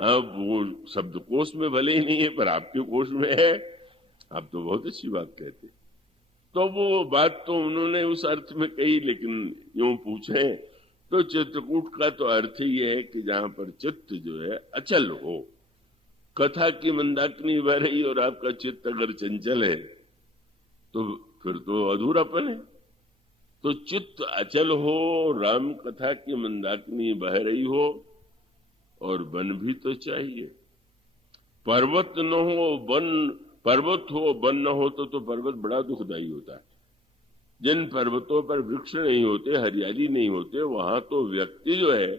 अब वो शब्दकोश में भले ही नहीं है पर आपके कोश में है। आप तो बहुत अच्छी बात कहते। तो वो बात तो उन्होंने उस अर्थ में कही, लेकिन यूं पूछे तो चित्रकूट का तो अर्थ ही है कि जहां पर चित्त जो है अचल हो। कथा की मंदाकिनी बह रही और आपका चित्त अगर चंचल है तो फिर तो अधूरापन है। तो चित्त अचल हो, राम कथा की मंदाकिनी बह रही हो, और वन भी तो चाहिए। पर्वत न हो वन, पर्वत हो वन न हो तो पर्वत बड़ा दुखदाई होता है। जिन पर्वतों पर वृक्ष नहीं होते, हरियाली नहीं होते, वहां तो व्यक्ति जो है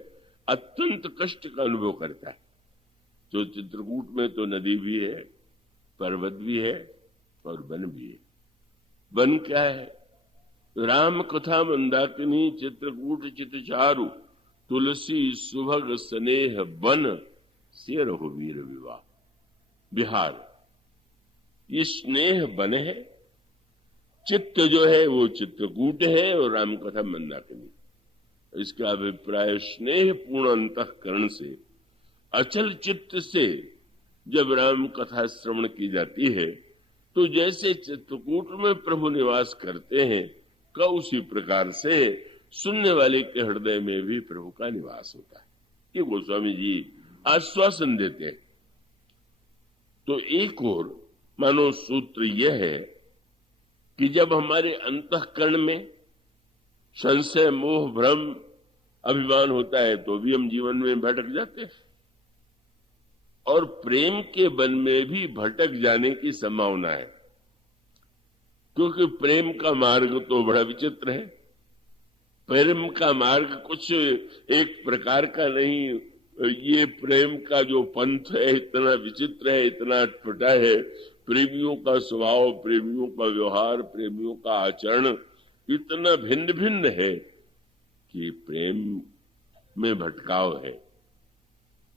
अत्यंत कष्ट का अनुभव करता है। जो चित्रकूट में तो नदी भी है, पर्वत भी है और वन भी है। वन क्या है? राम कथा मंदाकिनी चित्रकूट चित चारु, तुलसी सुभग स्नेह वन, से रहो वीर विवाह। बिहार ये स्नेह वन है, चित्त जो है वो चित्रकूट है और राम कथा मंदाकिनी। इसका अभिप्राय स्नेह पूर्ण अंतःकरण से, अचल चित्त से जब राम कथा श्रवण की जाती है तो जैसे चित्रकूट में प्रभु निवास करते हैं का उसी प्रकार से सुनने वाले के हृदय में भी प्रभु का निवास होता है। ये गोस्वामी जी आश्वासन देते हैं। तो एक और मानो सूत्र यह है कि जब हमारे अंतःकरण में संशय मोह भ्रम अभिमान होता है तो भी हम जीवन में भटक जाते हैं, और प्रेम के वन में भी भटक जाने की संभावना है। क्योंकि प्रेम का मार्ग तो बड़ा विचित्र है। प्रेम का मार्ग कुछ एक प्रकार का नहीं। ये प्रेम का जो पंथ है इतना विचित्र है, इतना अटपटा है। प्रेमियों का स्वभाव, प्रेमियों का व्यवहार, प्रेमियों का आचरण इतना भिन्न भिन्न है कि प्रेम में भटकाव है।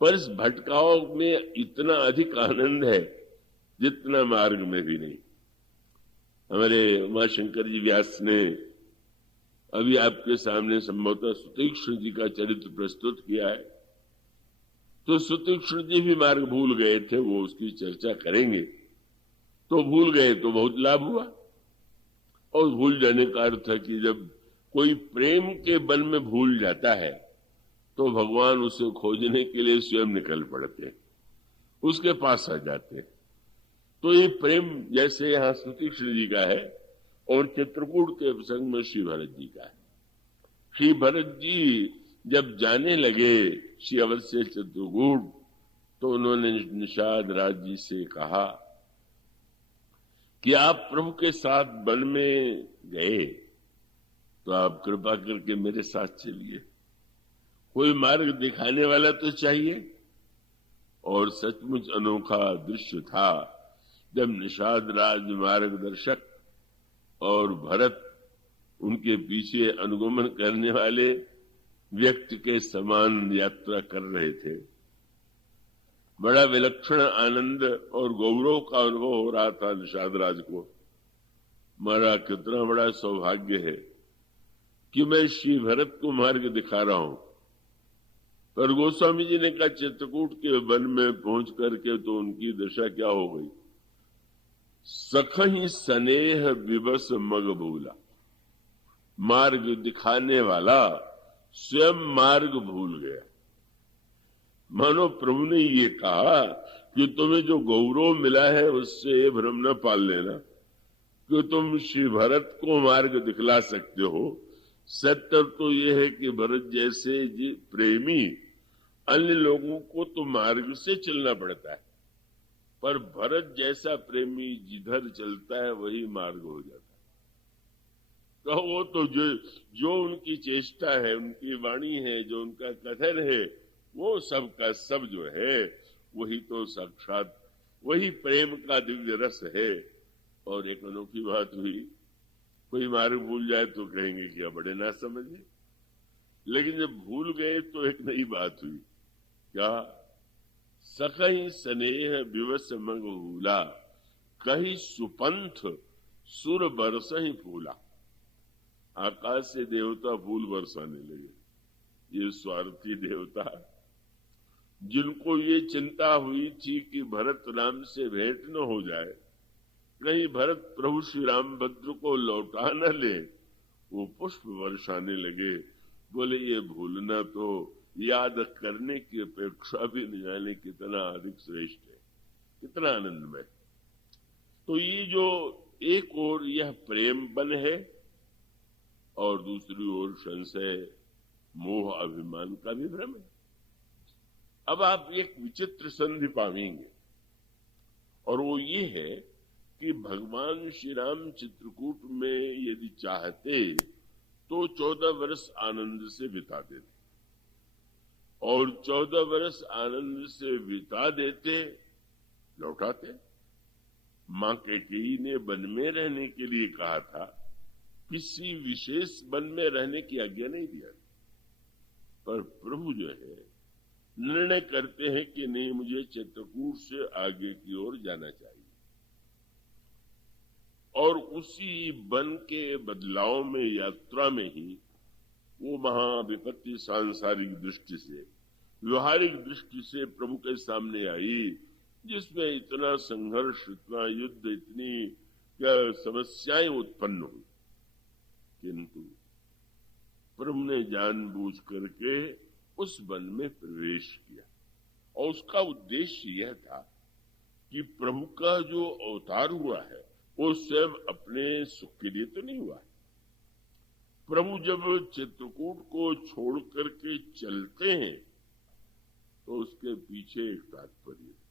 पर इस भटकाव में इतना अधिक आनंद है जितना मार्ग में भी नहीं। हमारे उमाशंकर जी व्यास ने अभी आपके सामने संभवतः सुतीक्ष्ण जी का चरित्र प्रस्तुत किया है। तो सुतीक्ष्ण जी भी मार्ग भूल गए थे, वो उसकी चर्चा करेंगे। तो भूल गए तो बहुत लाभ हुआ। और भूल जाने का अर्थ है कि जब कोई प्रेम के बल में भूल जाता है तो भगवान उसे खोजने के लिए स्वयं निकल पड़ते हैं, उसके पास आ जाते हैं। तो ये प्रेम जैसे यहाँ सुतीक्ष्ण जी का है और चित्रकूट के प्रसंग में श्री भरत जी का है। श्री भरत जी जब जाने लगे श्री अवश्य चित्रकूट तो उन्होंने निषाद राज जी से कहा कि आप प्रभु के साथ वन में गए तो आप कृपा करके मेरे साथ चलिए। कोई मार्ग दिखाने वाला तो चाहिए। और सचमुच अनोखा दृश्य था जब निषाद राज मार्गदर्शक और भरत उनके पीछे अनुगमन करने वाले व्यक्ति के समान यात्रा कर रहे थे। बड़ा विलक्षण आनंद और गौरव का अनुभव हो रहा था निषाद राज को। हमारा कितना बड़ा सौभाग्य है कि मैं श्री भरत को मार्ग दिखा रहा हूं। पर गोस्वामी जी ने कहा चित्रकूट के वन में पहुंच करके तो उनकी दशा क्या हो गई। सखही स्नेह विवश मग भूला, मार्ग दिखाने वाला स्वयं मार्ग भूल गया। मानो प्रभु ने ये कहा कि तुम्हें जो गौरव मिला है उससे भ्रम न पाल लेना कि तुम श्री भरत को मार्ग दिखला सकते हो। सत्य तो यह है कि भरत जैसे प्रेमी अन्य लोगों को तो मार्ग से चलना पड़ता है, पर भरत जैसा प्रेमी जिधर चलता है वही मार्ग हो जाता है। तो वो तो जो उनकी चेष्टा है, उनकी वाणी है, जो उनका कथन है, वो सब का सब जो है वही तो साक्षात वही प्रेम का दिव्य रस है। और एक अनोखी बात हुई, कोई मार्ग भूल जाए तो कहेंगे कि बड़े ना समझे, लेकिन जब भूल गए तो एक नई बात हुई। क्या? सखई स्नेह विवश मग भूला, कही सुपंथ सुर बरस ही फूला। आकाश से देवता फूल बरसाने लगे। ये स्वार्थी देवता जिनको ये चिंता हुई थी कि भरत राम से भेंट न हो जाए, कहीं भरत प्रभु श्री रामभद्र को लौटा न ले, वो पुष्प बरसाने लगे। बोले ये भूलना तो याद करने की अपेक्षा भी न जाने कितना अधिक श्रेष्ठ है, कितना आनंदमय। तो ये जो एक ओर यह प्रेम बन है और दूसरी ओर संशय, मोह, अभिमान का भी भ्रम है। अब आप एक विचित्र संधि पाएंगे और वो ये है कि भगवान श्री राम चित्रकूट में यदि चाहते तो 14 वर्ष आनंद से बिता देते, और 14 वर्ष आनंद से बिता देते, लौटाते। मां कैकेयी ने वन में रहने के लिए कहा था, किसी विशेष वन में रहने की आज्ञा नहीं दिया, पर प्रभु जो है निर्णय करते हैं कि नहीं, मुझे चित्रकूट से आगे की ओर जाना चाहिए, और उसी वन के बदलाव में, यात्रा में ही वो महाविपत्ति सांसारिक दृष्टि से, व्यवहारिक दृष्टि से प्रभु के सामने आई, जिसमें इतना संघर्ष, इतना युद्ध, इतनी समस्याएं उत्पन्न हुई, किंतु प्रभु ने जानबूझ करके उस वन में प्रवेश किया। और उसका उद्देश्य यह था कि प्रभु का जो अवतार हुआ है वो स्वयं अपने सुख के लिए तो नहीं हुआ है। प्रभु जब चित्रकूट को छोड़ करके चलते हैं तो उसके पीछे एक तात्पर्य है।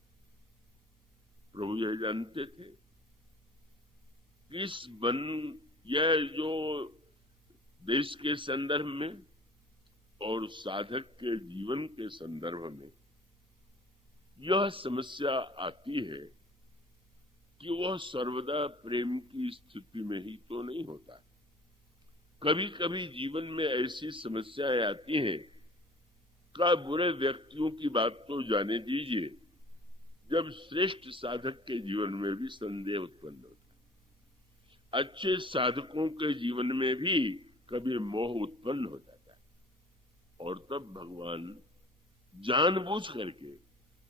प्रभु यह जानते थे कि इस वन, यह जो देश के संदर्भ में और साधक के जीवन के संदर्भ में यह समस्या आती है कि वह सर्वदा प्रेम की स्थिति में ही तो नहीं होता। कभी कभी जीवन में ऐसी समस्याएं आती हैं, का बुरे व्यक्तियों की बात तो जाने दीजिए, जब श्रेष्ठ साधक के जीवन में भी संदेह उत्पन्न होता है, अच्छे साधकों के जीवन में भी कभी मोह उत्पन्न हो जाता है, और तब भगवान जानबूझ करके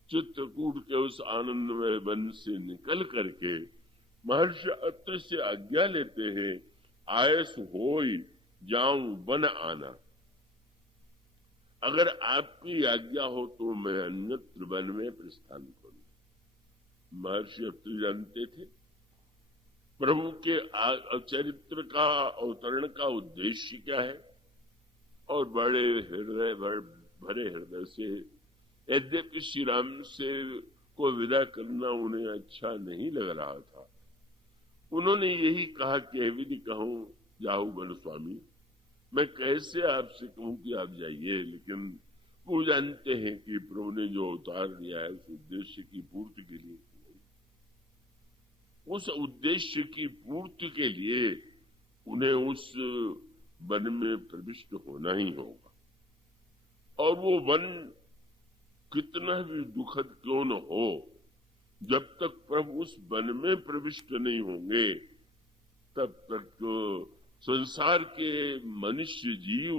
चित्रकूट के उस आनंदमय वन से निकल करके महर्षि अत्रि से आज्ञा लेते हैं, आयस होई जाऊं वन आना, अगर आपकी आज्ञा हो तो मैं अन्यत्र वन में प्रस्थान करूं। महर्षि अत्रि जानते थे प्रभु के चरित्र का अवतरण का उद्देश्य क्या है, और बड़े हृदय, भरे हृदय से, यद्यपि श्री राम से को विदा करना उन्हें अच्छा नहीं लग रहा था, उन्होंने यही कहा कि विधि कहूं जाहू वन स्वामी, मैं कैसे आपसे कहूं कि आप जाइए। लेकिन वो जानते हैं कि प्रभु ने जो अवतार लिया है उस उद्देश्य की पूर्ति के लिए, उस उद्देश्य की पूर्ति के लिए उन्हें उस वन में प्रविष्ट होना ही होगा। और वो वन कितना भी दुखद क्यों न हो, जब तक प्रभु उस वन में प्रविष्ट नहीं होंगे तब तक तो संसार के मनुष्य जीव,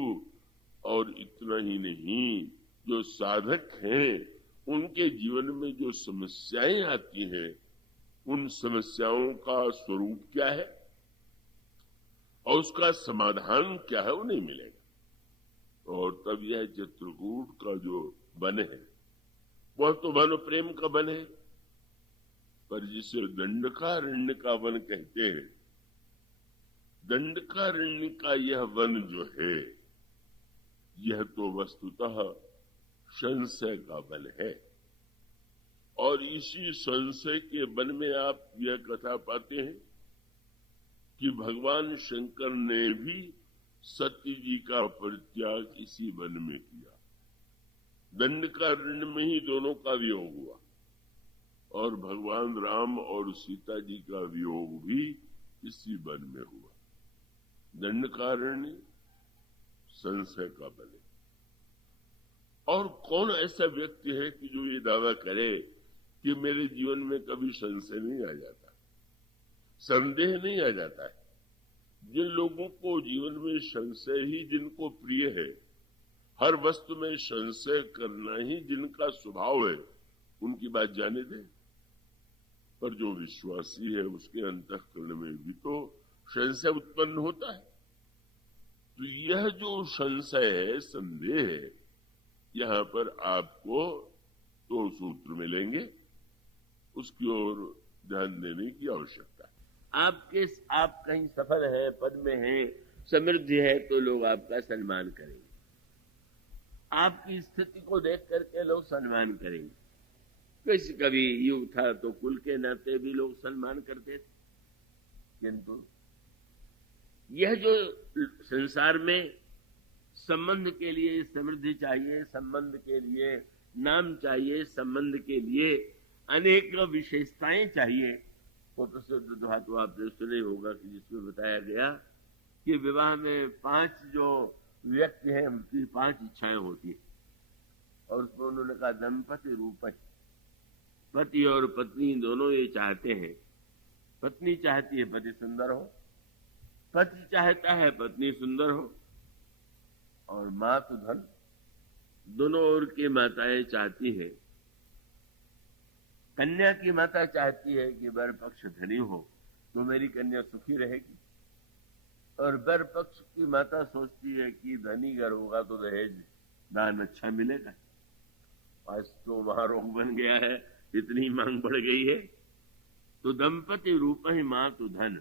और इतना ही नहीं जो साधक हैं उनके जीवन में जो समस्याएं आती हैं, उन समस्याओं का स्वरूप क्या है और उसका समाधान क्या है, वो नहीं मिलेगा। और तब यह चित्रकूट का जो वन है वह तो वन प्रेम का वन है, पर जिसे दंडकारण्य का वन कहते हैं, दंडकारण्य का यह वन जो है यह तो वस्तुतः संशय का वन है। और इसी संशय के वन में आप यह कथा पाते हैं कि भगवान शंकर ने भी सत्य जी का परित्याग इसी वन में किया। दंडकारण्य में ही दोनों का वियोग हुआ, और भगवान राम और सीता जी का वियोग भी इसी वन में हुआ। दंडकारण्य संशय का वन है। और कौन ऐसा व्यक्ति है कि जो ये दावा करे कि मेरे जीवन में कभी संशय नहीं आ जाता, संदेह नहीं आ जाता है। जिन लोगों को जीवन में संशय ही जिनको प्रिय है, हर वस्तु में संशय करना ही जिनका स्वभाव है उनकी बात जाने दें, पर जो विश्वासी है उसके अंतःकरण में भी तो संशय उत्पन्न होता है। तो यह जो संशय है, संदेह है, यहां पर आपको दो सूत्र मिलेंगे, उसकी ओर ध्यान देने की आवश्यकता है। आप कहीं सफल है, पद में है, समृद्धि है, तो लोग आपका सम्मान करेंगे। आपकी स्थिति को देख करके लोग सम्मान करेंगे। कभी युग था तो कुल के नाते भी लोग सम्मान करते थे, किंतु यह जो संसार में संबंध के लिए समृद्धि चाहिए, संबंध के लिए नाम चाहिए, संबंध के लिए अनेक विशेषताएं चाहिए, वो प्रसिद्ध दोहा तो आपने सुने होगा कि जिसमें बताया गया कि विवाह में 5 जो व्यक्ति हैं उनकी 5 इच्छाएं होती है, और उसमें उन्होंने कहा दंपति रूप, पति और पत्नी दोनों ये चाहते हैं। पत्नी चाहती है पति सुंदर हो, पति चाहता है पत्नी सुंदर हो, और मातु धन, दोनों ओर की माताएं चाहती है। कन्या की माता चाहती है कि वर पक्ष धनी हो तो मेरी कन्या सुखी रहेगी, और वर पक्ष की माता सोचती है कि धनी घर होगा तो दहेज दान अच्छा मिलेगा। आज तो महारोग बन गया है, इतनी मांग बढ़ गई है। तो दंपति रूप ही मातु धन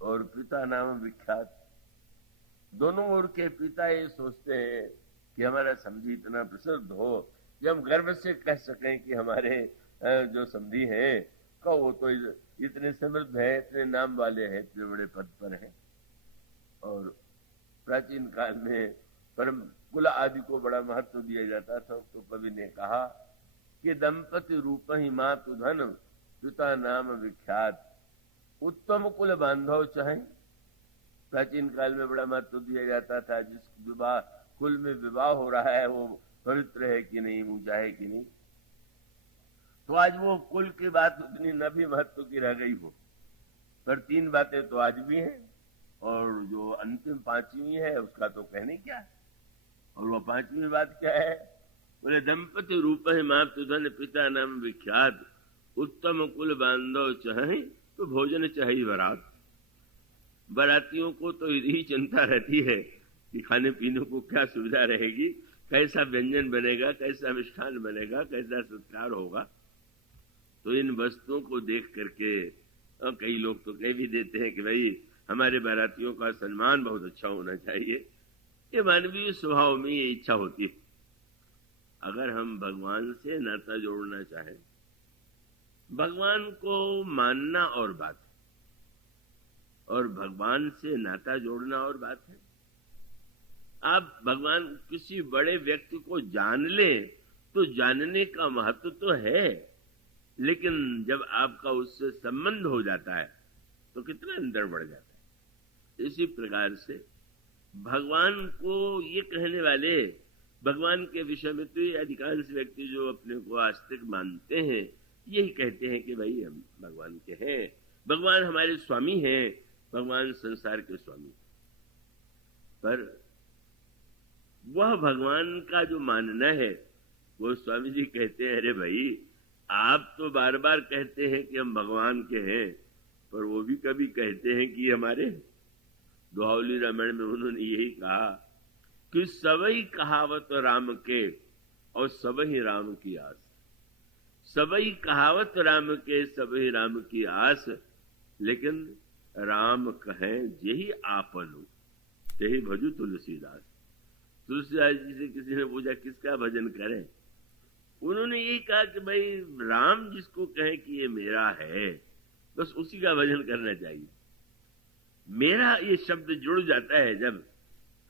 और पिता नाम विख्यात, दोनों ओर के पिता ये सोचते हैं कि हमारा समधी इतना प्रसिद्ध हो कि हम गर्व से कह सकें कि हमारे जो समधी हैं का वो तो इतने समृद्ध है, इतने नाम वाले हैं, इतने बड़े पद पर हैं। और प्राचीन काल में परम कुल आदि को बड़ा महत्व दिया जाता था, तो कवि ने कहा कि दंपति रूप ही मातु धन पिता नाम विख्यात, उत्तम कुल बांधव चाहे। प्राचीन काल में बड़ा महत्व दिया जाता था, जिस विवाह कुल में विवाह हो रहा है वो पवित्र है कि नहीं, ऊंचा है कि नहीं। तो आज वो कुल की बात उतनी न भी महत्व की रह गई हो, पर 3 बातें तो आज भी हैं, और जो अंतिम 5वीं है उसका तो कहने क्या है। और वो 5वीं बात क्या है? बोले दंपति रूप है मातु धन पिता नाम विख्यात, उत्तम कुल बांधव चाहे तो भोजन चाहिए बरात। बारातियों को तो यही चिंता रहती है कि खाने पीने को क्या सुविधा रहेगी, कैसा व्यंजन बनेगा, कैसा मिष्ठान बनेगा, कैसा सत्कार होगा। तो इन वस्तुओं को देख करके कई लोग तो कह भी देते हैं कि भाई हमारे बारातियों का सम्मान बहुत अच्छा होना चाहिए। ये मानवीय स्वभाव में ये इच्छा होती है। अगर हम भगवान से नाता जोड़ना चाहें, भगवान को मानना और बात है, और भगवान से नाता जोड़ना और बात है। आप भगवान किसी बड़े व्यक्ति को जान लें तो जानने का महत्व तो है, लेकिन जब आपका उससे संबंध हो जाता है तो कितना अंतर बढ़ जाता है। इसी प्रकार से भगवान को ये कहने वाले, भगवान के विषय में तो ये अधिकांश व्यक्ति जो अपने को आस्तिक मानते हैं यही कहते हैं कि भाई हम भगवान के हैं, भगवान हमारे स्वामी हैं, भगवान संसार के स्वामी। पर वह भगवान का जो मानना है वो स्वामी जी कहते हैं, अरे भाई आप तो बार बार कहते हैं कि हम भगवान के हैं, पर वो भी कभी कहते हैं कि हमारे। दोहावली रामायण में उन्होंने यही कहा कि सबई कहावत राम के और सबही राम की आस। सबई कहावत राम के, सबही राम की आस, लेकिन राम कहें यही आपनु यही भजू तुलसीदास। तुलसीदास जी से किसी ने पूछा किसका भजन करें, उन्होंने यही कहा कि भाई राम जिसको कहे कि ये मेरा है, बस उसी का भजन करना चाहिए। मेरा ये शब्द जुड़ जाता है। जब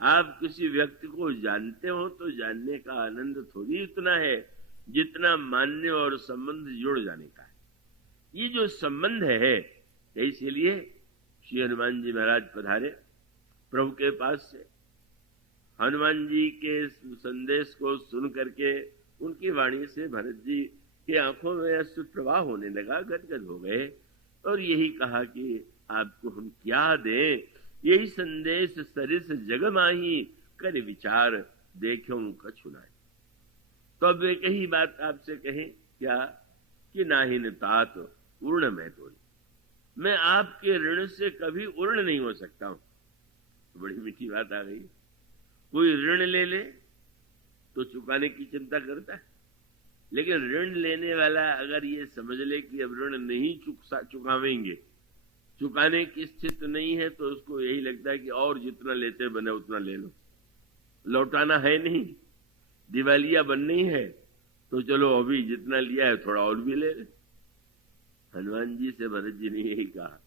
आप किसी व्यक्ति को जानते हो तो जानने का आनंद थोड़ी इतना है जितना मानने और संबंध जुड़ जाने का है। ये जो संबंध है, इसीलिए श्री हनुमान जी महाराज पधारे प्रभु के पास से। हनुमान जी के संदेश को सुन करके उनकी वाणी से भरत जी के आंखों में अश्रु प्रवाह होने लगा, गदगद हो गए, और यही कहा कि आपको हम क्या दें, यही संदेश सरिस जग माही कर विचार, देख्यों कछु नाई। तो अब एक ही बात आपसे कहें क्या कि नाहिन तात उर्ण में तो मैं आपके ऋण से कभी उर्ण नहीं हो सकता हूं। तो बड़ी मीठी बात आ गई। कोई ऋण ले ले तो चुकाने की चिंता करता है, लेकिन ऋण लेने वाला अगर ये समझ ले कि अब ऋण नहीं चुकावेंगे, चुकाने की स्थिति नहीं है, तो उसको यही लगता है कि और जितना लेते बने उतना ले लो, लौटाना है नहीं, दिवालिया बननी है, तो चलो अभी जितना लिया है थोड़ा और भी ले ले। हनुमान जी से भरत जी ने यही कहा,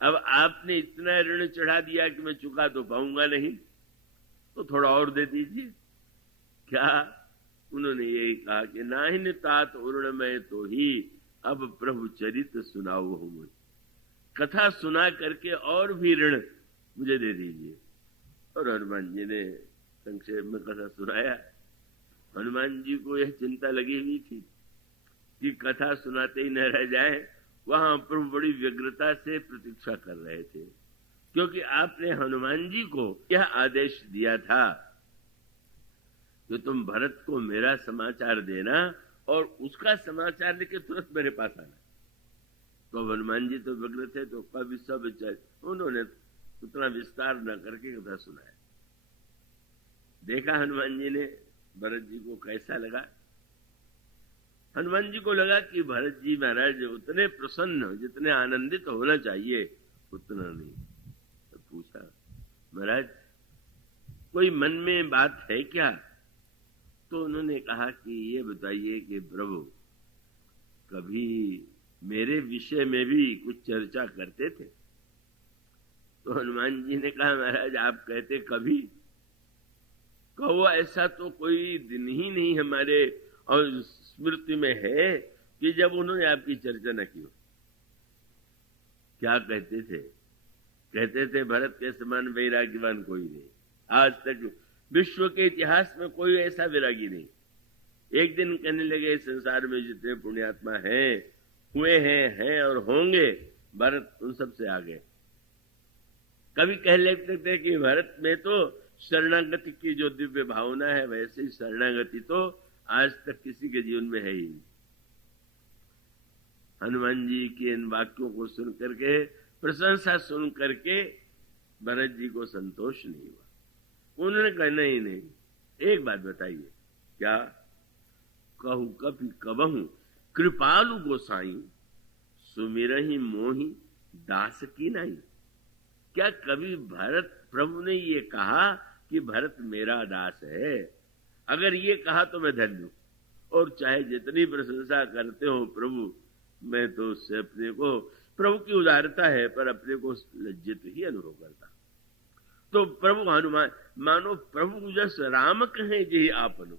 अब आपने इतना ऋण चढ़ा दिया कि मैं चुका तो पाऊंगा नहीं, तो थोड़ा और दे दीजिए। क्या उन्होंने यही कहा कि नाहिन तात उर्ण में तो ही अब प्रभु चरित सुनाओ हो मुझे, कथा सुना करके और भी ऋण मुझे दे दीजिए। और हनुमान जी ने संक्षेप में कथा सुनाया। हनुमान जी को यह चिंता लगी हुई थी कि कथा सुनाते ही न रह जाए। वहां प्रभु बड़ी व्यग्रता से प्रतीक्षा कर रहे थे, क्योंकि आपने हनुमान जी को यह आदेश दिया था कि तुम भरत को मेरा समाचार देना और उसका समाचार लेके तुरंत मेरे पास आना। तो हनुमान जी तो व्यग्र थे, तो कभी सब उन्होंने उतना विस्तार न करके कथा सुनाया। देखा हनुमान जी ने भरत जी को कैसा लगा। हनुमान जी को लगा कि भरत जी महाराज उतने प्रसन्न, जितने आनंदित होना चाहिए उतना नहीं। तो पूछा, महाराज कोई मन में बात है क्या? तो उन्होंने कहा कि ये बताइए कि प्रभु कभी मेरे विषय में भी कुछ चर्चा करते थे? तो हनुमान जी ने कहा, महाराज आप कहते कभी, कहो ऐसा तो कोई दिन ही नहीं हमारे और स्मृति में है कि जब उन्होंने आपकी चर्चा न की हो। क्या कहते थे? कहते थे भरत के समान वैराग्यवान कोई नहीं, आज तक विश्व के इतिहास में कोई ऐसा वैरागी नहीं। एक दिन कहने लगे संसार में जितने पुण्यात्मा हैं, हुए हैं और होंगे, भरत उन सब से आगे। कभी कह लेते थे कि भरत में तो शरणागति की जो दिव्य भावना है, वैसे ही शरणागति तो आज तक किसी के जीवन में है ही नहीं। हनुमान जी के इन वाक्यों को सुन करके, प्रशंसा सुन करके भरत जी को संतोष नहीं हुआ। उन्होंने कहा नहीं, एक बात बताइए, क्या? कहूं कभी कबहू कृपालु गोसाई सुमिरहि मोहि दास की नहीं। क्या कभी भरत प्रभु ने ये कहा कि भरत मेरा दास है? अगर ये कहा तो मैं धन्य हूं, और चाहे जितनी प्रशंसा करते हो प्रभु, मैं तो उससे अपने को, प्रभु की उदारता है, पर अपने को लज्जित ही अनुभव करता। तो प्रभु हनुमान मानो प्रभु जस राम कहे जी आपनो,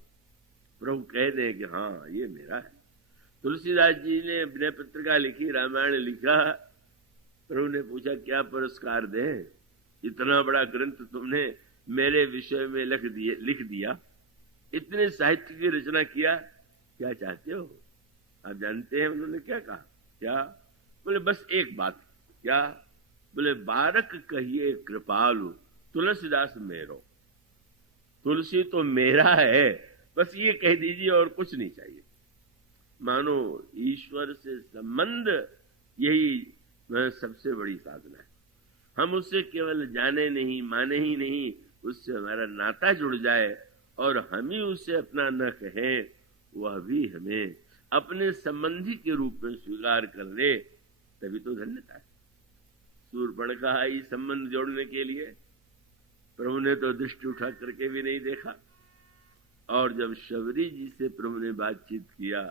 प्रभु कह दे कि हाँ ये मेरा है। तुलसीदास जी ने विनय पत्रिका लिखी, रामायण लिखा। प्रभु ने पूछा क्या पुरस्कार दे, इतना बड़ा ग्रंथ तुमने मेरे विषय में लिख दिया, इतने साहित्य की रचना किया, क्या चाहते हो? आप जानते हैं उन्होंने क्या कहा? क्या बोले? बस एक बात। क्या बोले? बारक कहिए कृपालु तुलसीदास मेरो। तुलसी तो मेरा है, बस ये कह दीजिए और कुछ नहीं चाहिए। मानो ईश्वर से संबंध यही सबसे बड़ी साधना है। हम उससे केवल जाने नहीं, माने ही नहीं, उससे हमारा नाता जुड़ जाए और हम ही उससे अपना न कहें, वह भी हमें अपने संबंधी के रूप में स्वीकार कर ले, तभी तो धन्यता है। शूर्पणखा आई संबंध जोड़ने के लिए, प्रभु ने तो दृष्टि उठा करके भी नहीं देखा। और जब शबरी जी से प्रभु ने बातचीत किया,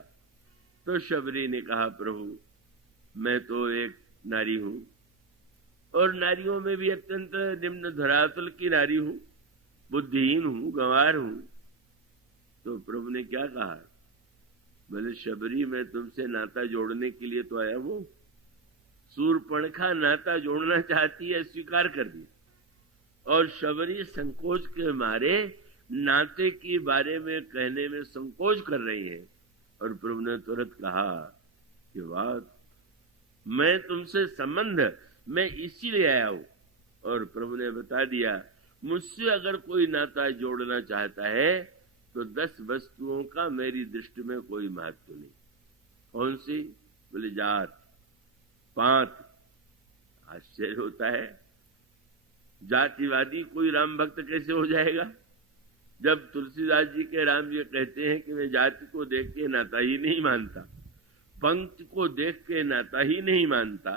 तो शबरी ने कहा, प्रभु मैं तो एक नारी हूं, और नारियों में भी अत्यंत निम्न धरातल की नारी हूं, बुद्धिहीन हूं, गंवार हूं। तो प्रभु ने क्या कहा? बोले शबरी मैं तुमसे नाता जोड़ने के लिए तो आया हूं। शूर्पणखा नाता जोड़ना चाहती है, स्वीकार कर दिया, और शबरी संकोच के मारे नाते के बारे में कहने में संकोच कर रही है। और प्रभु ने तुरंत कहा कि बात मैं तुमसे संबंध मैं इसीलिए आया हूं। और प्रभु ने बता दिया, मुझसे अगर कोई नाता जोड़ना चाहता है तो 10 वस्तुओं का मेरी दृष्टि में कोई महत्व नहीं। कौन सी? बोले जात, पात। आश्चर्य होता है, जातिवादी कोई राम भक्त कैसे हो जाएगा? जब तुलसीदास जी के राम जी कहते हैं कि मैं जाति को देख के नाता ही नहीं मानता, पंक्ति को देख के नाता ही नहीं मानता,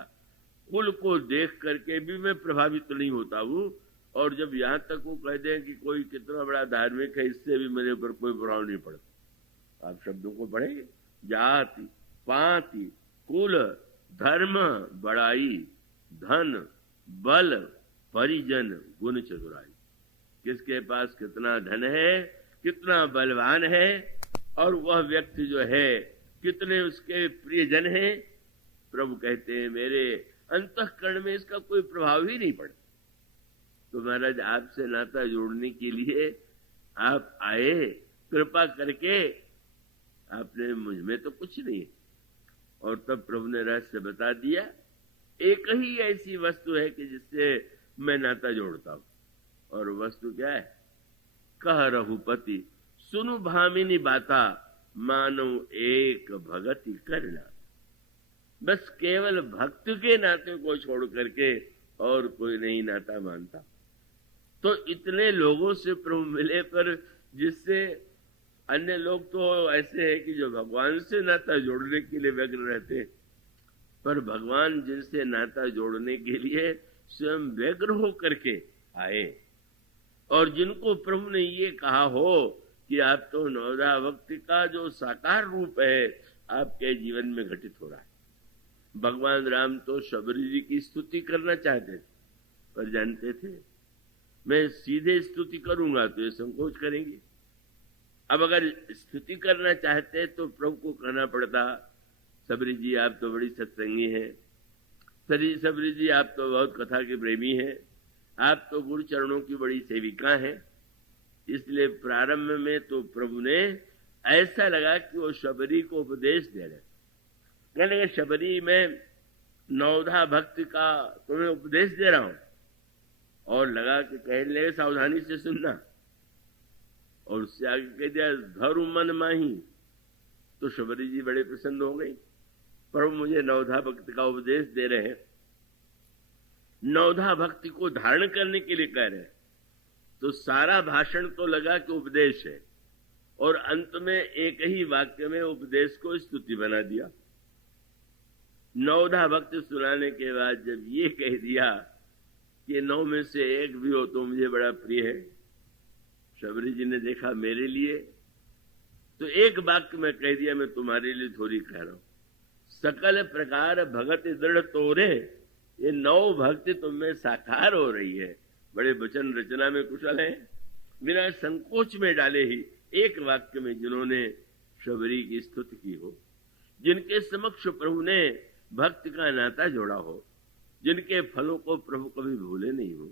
कुल को देख करके भी मैं प्रभावित नहीं होता हूं, और जब यहां तक वो कह दें कि कोई कितना बड़ा धार्मिक है, इससे भी मेरे ऊपर कोई प्रभाव नहीं पड़ता। आप शब्दों को पढ़ेंगे, जाति, पाति, कुल, धर्म, बड़ाई, धन, बल, परिजन, गुण, चतुराई। किसके पास कितना धन है, कितना बलवान है, और वह व्यक्ति जो है कितने उसके प्रियजन हैं, प्रभु कहते हैं मेरे अंतःकरण में इसका कोई प्रभाव ही नहीं पड़ता। तो महाराज आपसे नाता जोड़ने के लिए आप आए, कृपा करके आपने, मुझ में तो कुछ नहीं है। और तब प्रभु ने रहस्य बता दिया, एक ही ऐसी वस्तु है कि जिससे मैं नाता जोड़ता हूं, और वस्तु क्या है? कह रघुपति सुनु भामिनी बाता, मानो एक भगति करना। बस केवल भक्त के नाते को छोड़ करके और कोई नहीं नाता मानता। तो इतने लोगों से प्रभु मिले, पर जिससे अन्य लोग तो ऐसे हैं कि जो भगवान से नाता जोड़ने के लिए व्यग्र रहते, पर भगवान जिनसे नाता जोड़ने के लिए स्वयं व्यग्र हो करके आए, और जिनको प्रभु ने ये कहा हो कि आप तो नवधा भक्ति का जो साकार रूप है आपके जीवन में घटित हो रहा है। भगवान राम तो शबरी जी की स्तुति करना चाहते थे, पर जानते थे मैं सीधे स्तुति करूंगा तो ये संकोच करेंगे। अब अगर स्तुति करना चाहते तो प्रभु को कहना पड़ता, सबरी जी आप तो बड़ी सत्संगी हैं, सबरी जी आप तो बहुत कथा के प्रेमी हैं, आप तो गुरु चरणों की बड़ी सेविका हैं। इसलिए प्रारंभ में तो प्रभु ने ऐसा लगा कि वो शबरी को उपदेश दे रहे, कहने लगे शबरी में नवधा भक्ति का तुम्हें उपदेश दे रहा हूं, और लगा कि कहने लगे सावधानी से सुनना, और उससे आगे कह दिया धरु मन माही। तो शबरी जी बड़े प्रसन्न हो गई, प्रभु मुझे नवधा भक्ति का उपदेश दे रहे हैं, नवधा भक्ति को धारण करने के लिए कह रहे हैं। तो सारा भाषण तो लगा कि उपदेश है, और अंत में एक ही वाक्य में उपदेश को स्तुति बना दिया। नवधा भक्ति सुनाने के बाद जब ये कह दिया कि 9 में से एक भी हो तो मुझे बड़ा प्रिय है, शबरी जी ने देखा मेरे लिए, तो एक वाक्य में कह दिया मैं तुम्हारे लिए थोड़ी कह रहा हूं, सकल प्रकार भगत दृढ़ तोरे, ये 9 भक्ति तुम में साकार हो रही है। बड़े वचन रचना में कुशल है, बिना संकोच में डाले ही एक वाक्य में जिन्होंने शबरी की स्तुति की हो, जिनके समक्ष प्रभु ने भक्ति का नाता जोड़ा हो, जिनके फलों को प्रभु कभी भूले नहीं हो,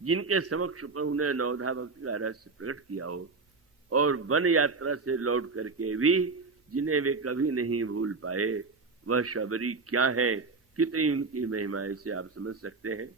जिनके समक्ष प्रभु ने नवधा भक्ति का रहस्य प्रकट किया हो, और वन यात्रा से लौट करके भी जिन्हें वे कभी नहीं भूल पाए, वह शबरी क्या है, कितनी उनकी महिमा है, इसे आप समझ सकते हैं।